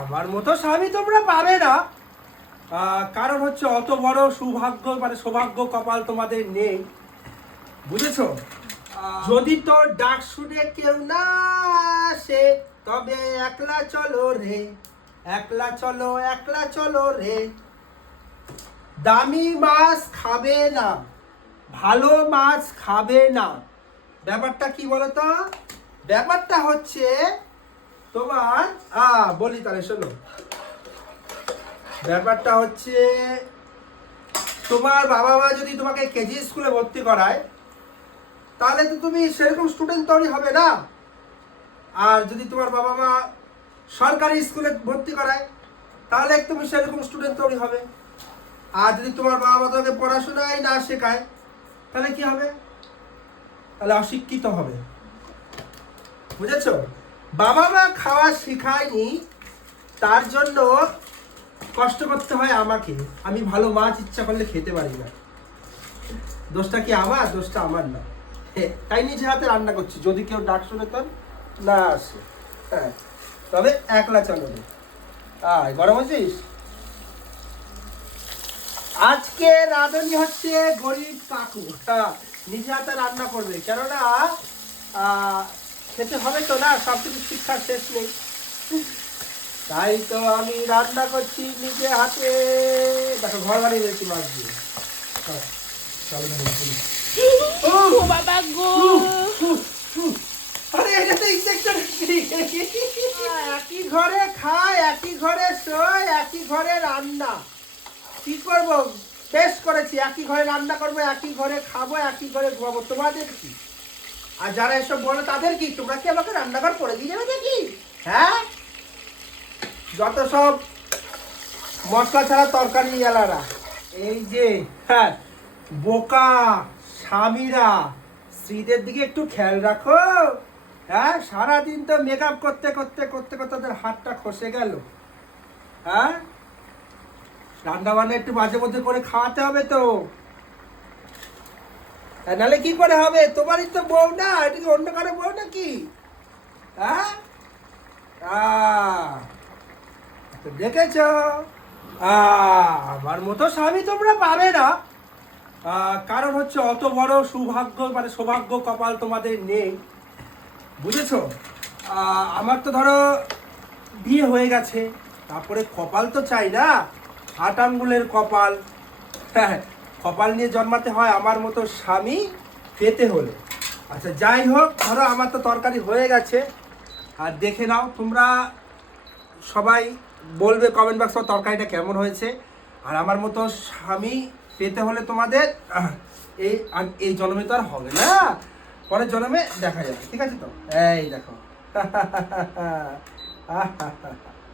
আমার মতো স্বামী তোমরা পাবে না। কারণ হচ্ছে অত বড় সৌভাগ্য মানে সৌভাগ্য কপাল তোমাদের নেই। বুঝেছ? যদি তোর ডাক শুনে কেউ না আসে তবে একলা চলো রে একলা চলো একলা চলো রে। দামি মাছ খাবে না ভালো মাছ খাবে না। ব্যাপারটা কি বলতো? ব্যাপারটা হচ্ছে তোমার বলি তাহলে, শোনো। ব্যাপারটা হচ্ছে, তোমার বাবা মা যদি তোমাকে কেজি স্কুলে ভর্তি করায়, তাহলে তো তুমি সেরকম স্টুডেন্ট তৈরি হবে না। আর যদি তোমার বাবা মা সরকারি স্কুলে ভর্তি করায়, তাহলে তুমি সেরকম স্টুডেন্ট তৈরি হবে। আর যদি তোমার বাবা মা তোমাকে পড়াশোনায় না শেখায়, তাহলে কি হবে? তাহলে অশিক্ষিত হবে। বুঝেছ? বাবা মা খাওয়া শেখায়নি তার জন্য কষ্ট করতে হয় আমাকে। আমি ভালো মাছ ইচ্ছা করলে খেতে পারি না। দোষটা কি আমার? দোষটা আমার না। তাই নিজে হাতে রান্না করছি। যদি কেউ ডাক শুনে তোর না আসে। হ্যাঁ তবে একলা চলো আয় গরম আছিস? আজকে রাঁধুনি হচ্ছে গরিব কাকু। হ্যাঁ, নিজে হাতে রান্না করবে। কেননা খেতে হবে তো না সব কিছু শিক্ষার শেষ নেই। তাই তো আমি রান্না করছি নিজে হাতে। দেখো ঘর বানিয়ে দিয়েছি মাছ দিয়ে। হ্যাঁ, চলো ও বাবা গো। আরে এটা তো ইনজেকশন একই ঘরে খায় একই ঘরে শোয় একই ঘরে রান্না। কি করব? বেশ করেছি। একই ঘরে রান্না করব একই ঘরে খাব একই ঘরে ঘুমাবো। তোমাদের কি? আর যারা এসব বলো তাদের কি? তোমরা কি আমাকে রান্নাঘর করে দিয়ে যাবে নাকি? হ্যাঁ? যত সব মশলা ছাড়া তরকারি এলারা এই যে হ্যাঁ বোকা, স্বামীরা, স্ত্রীদের দিকে একটু খেয়াল রাখো। হ্যাঁ সারাদিন তো মেকআপ করতে করতে করতে করতে তাদের হাতটা খসে গেল। হ্যাঁ? রান্না বান্না একটু মাঝে মধ্যে করে খাওয়াতে হবে তো। নাহলে কি করে হবে? তোমারই তো বউ না এটা কি অন্য কারও বউ নাকি? হ্যাঁ? দেখেছ? আমার মতো স্বামী তোমরা পাবে না। কারণ হচ্ছে অত বড় সৌভাগ্য মানে সৌভাগ্য কপাল তোমাদের নেই। বুঝেছ? আমার তো ধরো বিয়ে হয়ে গেছে, তারপরে কপাল তো চাই না আট আঙ্গুলের কপাল। হ্যাঁ কপাল নিয়ে জন্মাতে হয় আমার মতো স্বামী পেতে হলে। আচ্ছা যাই হোক, ধরো আমার তো তরকারি হয়ে গেছে। আর দেখে নাও, তোমরা সবাই বলবে কমেন্ট বক্সে তরকারিটা কেমন হয়েছে। আর আমার মতো স্বামী পেতে হলে তোমাদের এই এই জন্মে তো আর হবে না। পরের জন্মে দেখা যাবে, ঠিক আছে তো? এই দেখো।